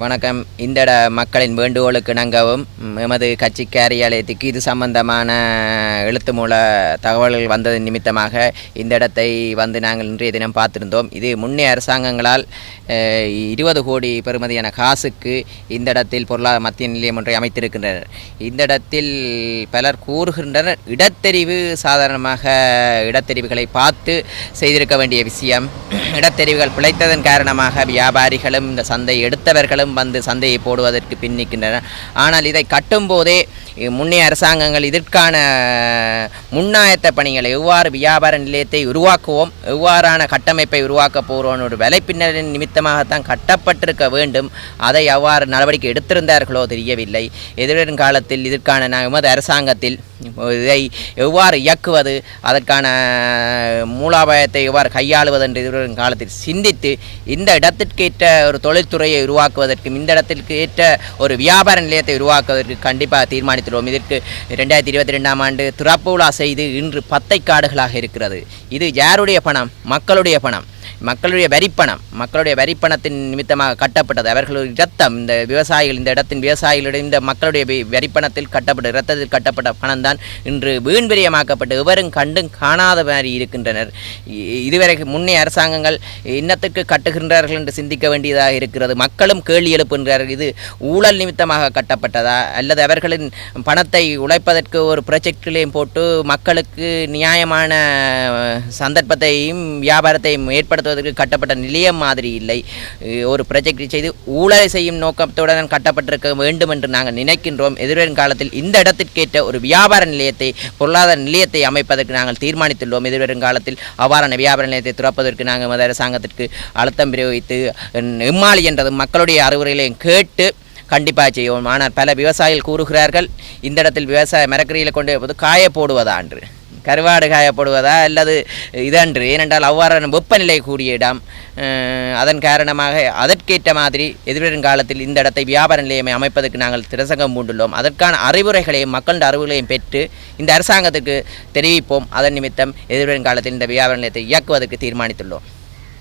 வணக்கம். இந்த இட மக்களின் வேண்டுகோளுக்கு இணங்கவும் எமது கட்சி காரியாலயத்துக்கு இது சம்பந்தமான எழுத்து மூல தகவல்கள் வந்தது நிமித்தமாக இந்த இடத்தை வந்து நாங்கள் இன்றைய தினம் பார்த்திருந்தோம். இது முன்னே அரசாங்கங்களால் இருபது கோடி பெறுமதியான காசுக்கு இந்த இடத்தில் பொருளாதார மத்திய நிலையம் ஒன்றை அமைத்திருக்கின்றனர். இந்த இடத்தில் பலர் கூறுகின்றனர் இடத்தெரிவு சாதாரணமாக இடத்தெரிவுகளை பார்த்து செய்திருக்க வேண்டிய விஷயம். இடத்தெரிவுகள் பிழைத்ததன் காரணமாக வியாபாரிகளும் இந்த சந்தை எடுத்தவர்களும் வந்து சந்தையை போடுவதற்கு பின்னிக்கின்றன. ஆனால் இதை கட்டும்போதே முன்னைய அரசாங்கங்கள் இதற்கான முன்னாயத்த பணிகளை எவ்வாறு வியாபார நிலையத்தை உருவாக்குவோம் எவ்வாறான கட்டமைப்பை உருவாக்கப் போகிறோம் ஒரு விலைப்பின்னரின் நிமித்தமாகத்தான் கட்டப்பட்டிருக்க வேண்டும். அதை அவ்வாறு நடவடிக்கை எடுத்திருந்தார்களோ தெரியவில்லை. எதிர்வரும் காலத்தில் இதற்கான ந- எமது அரசாங்கத்தில் இதை எவ்வாறு இயக்குவது? அதற்கான மூலாபாயத்தை எவ்வாறு கையாளுவது என்று எதிர்வரும் காலத்தில் சிந்தித்து இந்த இடத்திற்கேற்ற ஒரு தொழில்துறையை உருவாக்குவதற்கும் இந்த இடத்திற்கு ஏற்ற ஒரு வியாபார நிலையத்தை உருவாக்குவதற்கு கண்டிப்பாக தீர்மானித்துள்ளோம். இதற்கு ரெண்டாயிரத்தி இருபத்தி ரெண்டாம் ஆண்டு திறப்பு விழா செய்து இன்று பத்தை காடுகளாக இருக்கிறது. இது யாருடைய பணம்? மக்களுடைய பணம். மக்களுடைய வரிப்பணம் மக்களுடைய வரிப்பணத்தின் நிமித்தமாக கட்டப்பட்டது. அவர்களுடைய இரத்தம் இந்த விவசாயிகள் இந்த இடத்தின் விவசாயிகளுடைய இந்த மக்களுடைய வரிப்பணத்தில் கட்டப்பட்ட இரத்தத்தில் கட்டப்பட்ட பணம் தான் இன்று வீண்விரியமாக்கப்பட்டு எவரும் கண்டும் காணாத மாதிரி இருக்கின்றனர். இதுவரை முன்னே அரசாங்கங்கள் இன்னத்துக்கு கட்டுகின்றார்கள் என்று சிந்திக்க வேண்டியதாக இருக்கிறது. மக்களும் கேள்வி எழுப்புகின்றார்கள். இது ஊழல் நிமித்தமாக கட்டப்பட்டதா? அல்லது அவர்களின் பணத்தை உழைப்பதற்கு ஒரு ப்ரொஜெக்டிலையும் போட்டு மக்களுக்கு நியாயமான சந்தர்ப்பத்தையும் வியாபாரத்தையும் ஏற்படுத்துவதற்கு கட்டப்பட்ட நிலையம் மாதிரி இல்லை. ஒரு ப்ரொஜெக்ட் செய்து ஊழலை செய்யும் நோக்கத்துடன் கட்டப்பட்டிருக்க வேண்டும் என்று நாங்கள் நினைக்கின்றோம். எதிர்வரும் காலத்தில் இந்த இடத்திற்கேற்ற ஒரு வியாபார நிலையத்தை பொருளாதார நிலையத்தை அமைப்பதற்கு நாங்கள் தீர்மானித்துள்ளோம். எதிர்வரும் காலத்தில் அவ்வாறான வியாபார நிலையத்தை துறப்பதற்கு நாங்கள் மத அரசாங்கத்திற்கு அழுத்தம் பிரயோகித்து எம்மாளி என்றது மக்களுடைய அறிவுரைகளையும் கேட்டு கண்டிப்பாக செய்வோம். ஆனால் பல விவசாயிகள் கூறுகிறார்கள் இந்த இடத்தில் விவசாய மரக்கறியில் கொண்டு போது காய போடுவதா என்று கருவாடு காயப்படுவதா அல்லது இதன்று? ஏனென்றால் அவ்வாறான வெப்பநிலை கூடிய இடம் அதன் காரணமாக அதற்கேற்ற மாதிரி எதிர்வரும் காலத்தில் இந்த இடத்தை வியாபார நிலையமை அமைப்பதற்கு நாங்கள் திரசங்கம் பூண்டுள்ளோம். அதற்கான அறிவுரைகளையும் மக்களின் அறிவுகளையும் பெற்று இந்த அரசாங்கத்துக்கு தெரிவிப்போம். அதன் நிமித்தம் எதிர்வரும் காலத்தில் இந்த வியாபார நிலையத்தை இயக்குவதற்கு தீர்மானித்துள்ளோம்.